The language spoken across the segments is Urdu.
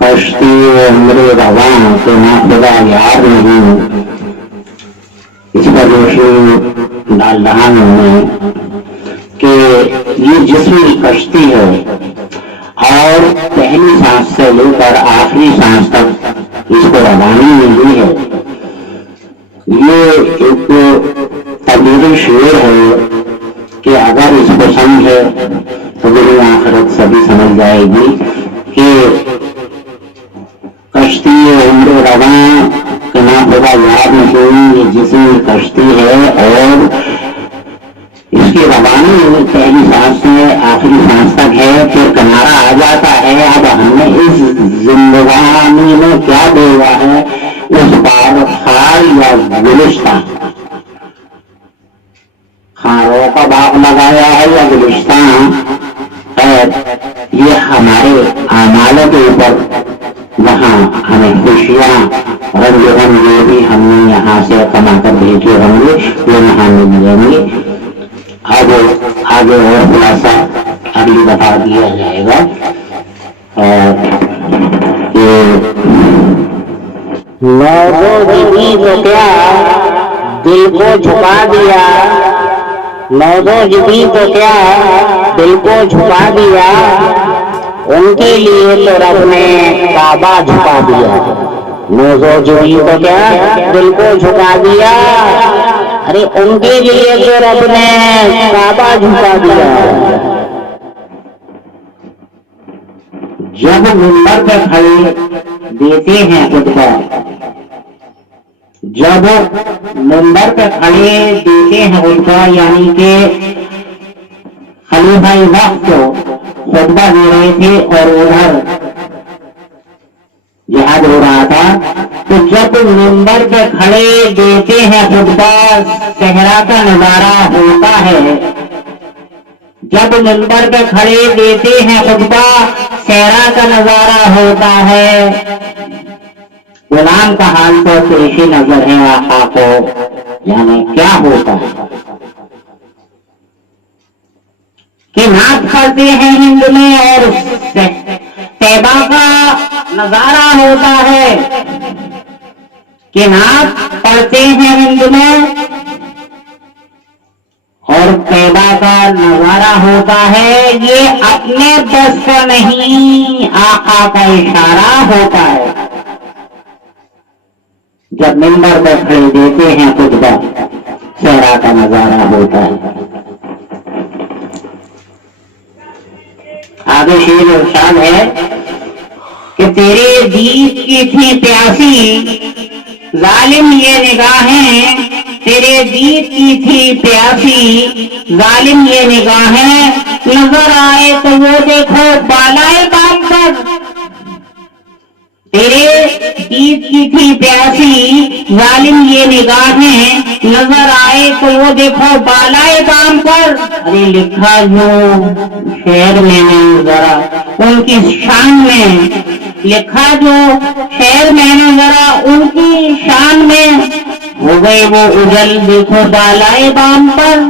کشتی عمر رواں کے نہ خدا یار نہیں، اس پر روشنی ڈال رہا ہوں میں کہ یہ جسم کشتی ہے اور پہلی سانس سے لے کر آخری سانس تک اس کو روانی ملی ہے۔ یہ ایک تبدیلی شعور ہے کہ اگر اس کو سمجھے تو میری آخرت سبھی سمجھ جائے گی کہ کشتی عمر رواں کہ نہ خدا یاد نہیں، یہ جسم کشتی ہے اور اس کی روانی پہلی سانس سے آخری سانس تک ہے، پھر کنارہ آ جاتا ہے۔ اب ہم نے اس زندگانی میں کیا دیکھا ہے، اس بار خار یا گلستان، خاروں کا باغ لگایا ہے یا گلستان ہے، یہ ہمارے اعمال کے اوپر وہاں ہمیں خوشیاں رنگ غم جو بھی ہم نے یہاں سے کما کر بھیجے ہوں گے وہ یہاں مل گے۔ آگے اور خلاصہ اگلی دفعہ دیا جائے گا۔ نوزو جبی تو کیا دل کو جھکا دیا، نوزو جبی تو کیا دل کو جھکا دیا، ان کے لیے تو رب نے کعبہ جھکا دیا۔ نوزو جبی تو کیا دل کو جھکا دیا، ارے ان کے لیے تو رب نے کعبہ جھکا دیا۔ جب منبر پہ کھڑے دیتے ہیں خطبہ، جب منبر پہ کھڑے دیتے ہیں خطبہ، یعنی کہ خلیفہ وقت کو خطبہ دے رہے تھے اور ادھر جہاد ہو رہا تھا، تو جب منبر پہ کھڑے دیتے ہیں خطبہ صحرا کا نظارہ ہوتا ہے، جب منبر پہ کھڑے دیتے ہیں خطبہ صحرا کا نظارہ ہوتا ہے، غلام کا حال تو پیش نظر ہے آقا کو، یعنی کیا ہوتا ہے کہ نعت پڑھتے ہیں ہند میں اور طیبہ کا نظارہ ہوتا ہے، کہ نعت پڑھتے ہیں ہند میں اور طیبہ کا نظارہ ہوتا ہے، یہ اپنے بس کا نہیں، آقا کا اشارہ ہوتا ہے۔ جب منبر پر کھڑے دیتے ہیں خطبہ صحرا کا نظارہ ہوتا ہے۔ آگے شعر ارشاد ہے کہ تیرے دید کی تھی پیاسی ظالم یہ نگاہیں، تیرے دید کی تھی پیاسی ظالم یہ نگاہیں، نظر آئے تو وہ دیکھو بالائے بام پر، تیرے دید کی تھی پیاسی ظالم یہ نگاہیں، نظر آئے تو وہ دیکھو بالائے بام پر، ارے لکھا جو شعر میں نے ذرا ان کی شان میں، لکھا جو شعر میں نے ذرا ان کی شان میں، ہو گئے وہ اجل دیکھو بالائے بام پر،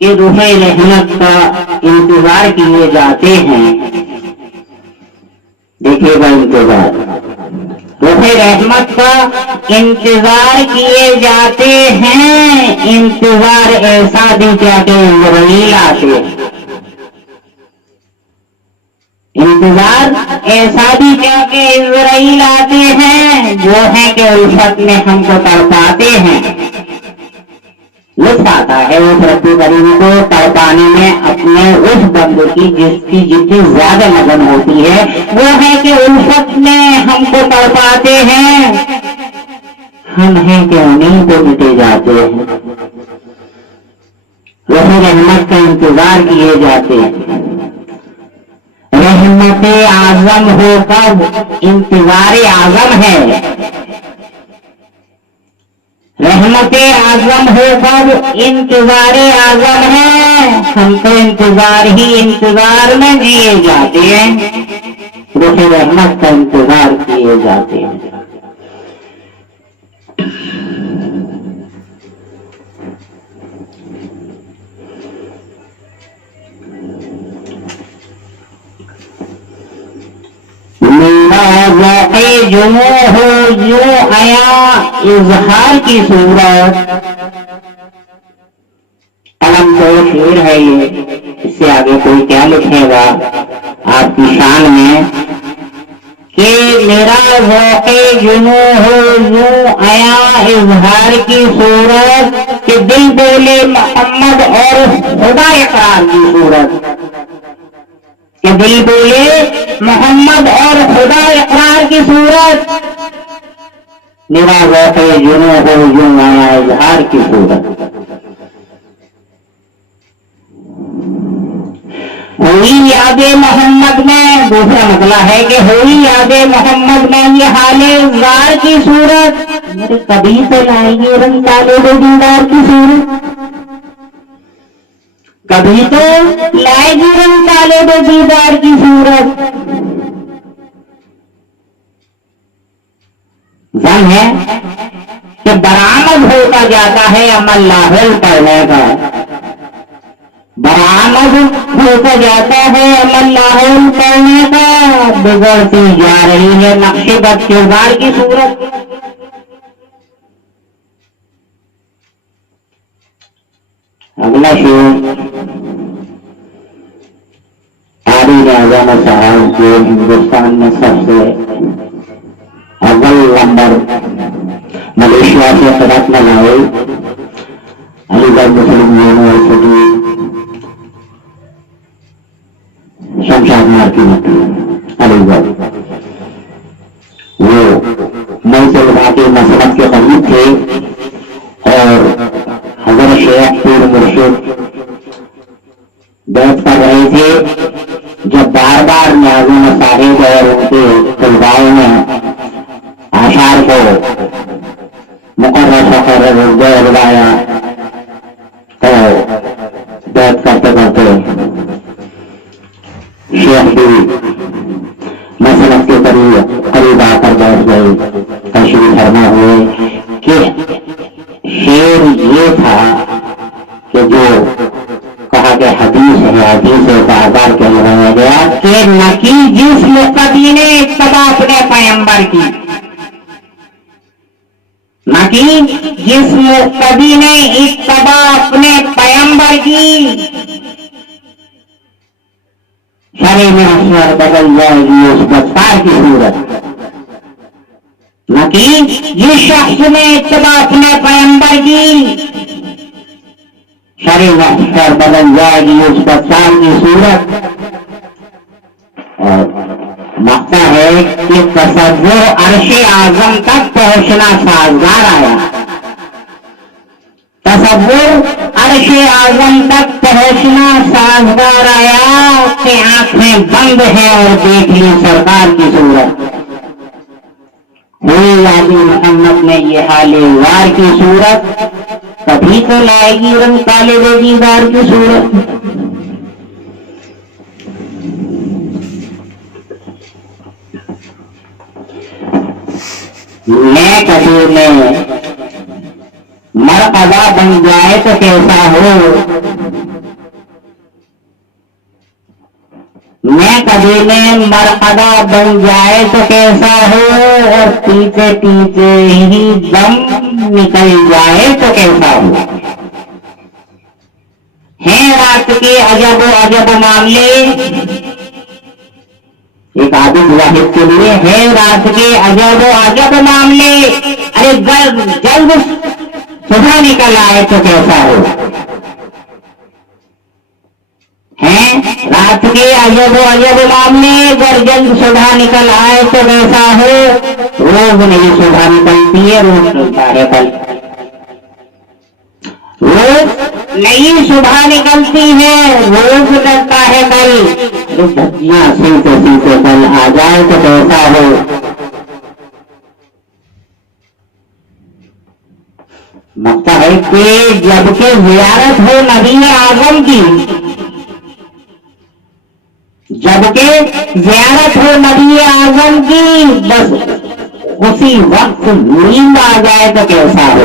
کہ روح رحمت کا انتظار کیے جاتے ہیں۔ دیکھیے گا انتظار، روح رحمت کا انتظار کیے جاتے ہیں، انتظار ایسا بھی کیا کہ جبریل آتے، انتظار ایسا بھی کیا کہ اسرائیل آتے ہیں، جو ہے کہ الفت میں ہم کو تڑپاتے ہیں۔ لطف آتا ہے اس رب کریم کو تڑپانے میں اپنے اس بندے کی جس کی جتنی زیادہ لگن ہوتی ہے، وہ ہے کہ الفت میں ہم کو تڑپاتے ہیں، ہم ہیں کہ انہیں کو مٹے جاتے ہیں، روح رحمت کا انتظار کیے جاتے ہیں۔ رحمت اعظم ہو کب انتظار اعظم ہے، رحمت اعظم ہو کب انتظار اعظم ہے، ہم تو انتظار ہی انتظار میں جیے جاتے ہیں، روح رحمت کا انتظار کیے جاتے ہیں۔ ذوق جنوں ہو یوں آیا اظہار کی صورت. قلم تو شعر ہے یہ، اس سے آگے کوئی کیا لکھے گا آپ کی شان میں کہ میرا ذوق جنوں ہو یوں آیا اظہار کی صورت کہ دل بولے محمد اور خدا اقرار کی صورت، کہ دل بولے محمد اور خدا اقرار کی صورت. میرا ذوق جنوں ہو یوں آیا اظہار کی صورت. ہوئی یاد محمد میں، دوسرا مسئلہ ہے کہ ہوئی یاد محمد میں یہ حال زار کی صورت. میرے کبھی تو لائے گی رنگ کالے دیدار کی صورت، کبھی تو لائے گی رنگ کالے دیدار کی صورت. ظن ہے کہ برآمد ہوتا جاتا ہے عمل لاحول پڑھنے کا، برآمد ہوتا جاتا ہے عمل لاحول پڑھنے کا، بگڑتی جا رہی ہے نقش بد کردار کی صورت. اگلا شعر تاریخ اعظم صاحب جو ہندوستان میں سب سے اول نمبر ملیشیا سے خدمت میں لائے، علی گڑھ مسلم یونیورسٹی شمشاد مارکیٹ علی گڑھ. وہ نئی طلبا کے مسلک کے قریب تھے اور حضرت شیخ پیر مرشد بیعت کر رہے تھے. جب بار بار نیازی مصاحب اور ان کے طلباؤں نے آثار کو مقرر بلایا تو بیعت کرتے کرتے شیخ بھی مسلک کے قریب آ کر بیٹھ گئے، تشریف فرما ہوئے کہ شعر یہ تھا کہ جو کہا کہ حدیث ہے، حدیث بار بار کہلایا گیا کہ نہ کی جس مقتدی نے اتباع اپنے پیغمبر کی، نہ کی جس مقتدی نے اتباع اپنے پیغمبر کی، شرع میں اثر بدل جائے گی اس بدکار کی صورت. نہ کہ جس شخص نے اتباع اپنے پیغمبر کی، شرع میں اثر بدل جائے گی اس بدکار کی صورت. اور مقصد ہے کہ تصور عرش اعظم تک پہنچنا سازگار آیا، تصور عرش اعظم تک پہنچنا سازگار آیا کہ آنکھیں بند ہیں اور دیکھ لی سرکار کی صورت. ہوئی یاد محمد میں یہ حال وار کی صورت، کبھی تو لائے گی رنگ کالے دیدار کی صورت. میں کبھی میں مرقبہ بن جائے تو کیسا ہو، میں کبھی میں مرقبہ بن جائے تو کیسا ہو، اور پیچھے پیچھے ہی دم نکل جائے تو کیسا ہو. ہیں رات کے عجب و عجب معاملے، ایک عابد واحد کے لیے ہے رات کے عجب و عجب معاملے، ارے جلد صبح نکل آئے تو کیسا ہو. ہیں رات کے عجب و عجب معاملے، اگر جلد صبح نکل آئے تو کیسا ہو. روز نہیں صبح نکلتی ہے، روز چلتا ہے کل، روز نئی صبح نکلتی ہے، روز چلتا ہے کل. دھجیاں سیتے سیتے کل آ جائے تو کیسا ہو. مقصد ہے کہ جب کہ زیارت ہو نبی اعظم کی، جب کہ زیارت ہو نبی اعظم کی، بس اسی وقت نیند آ جائے تو کیسا ہو.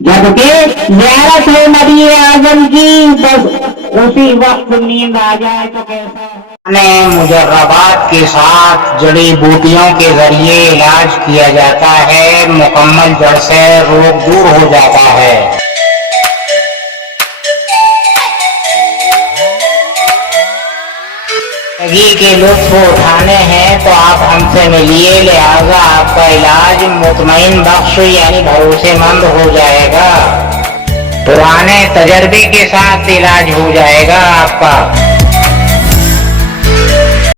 جب کہ زیارت ہو نبی اعظم کی، بس اسی وقت نیند آ جائے تو کیسا ہو. مجربات کے ساتھ جڑی بوٹیوں کے ذریعے علاج کیا جاتا ہے، مکمل جڑ سے روگ دور ہو جاتا ہے۔ زندگی کے لطف اٹھانے ہیں تو آپ ہم سے ملیے، لہذا آپ کا علاج مطمئن بخش یعنی بھروسے مند ہو جائے گا، پرانے تجربے کے ساتھ علاج ہو جائے گا آپ کا۔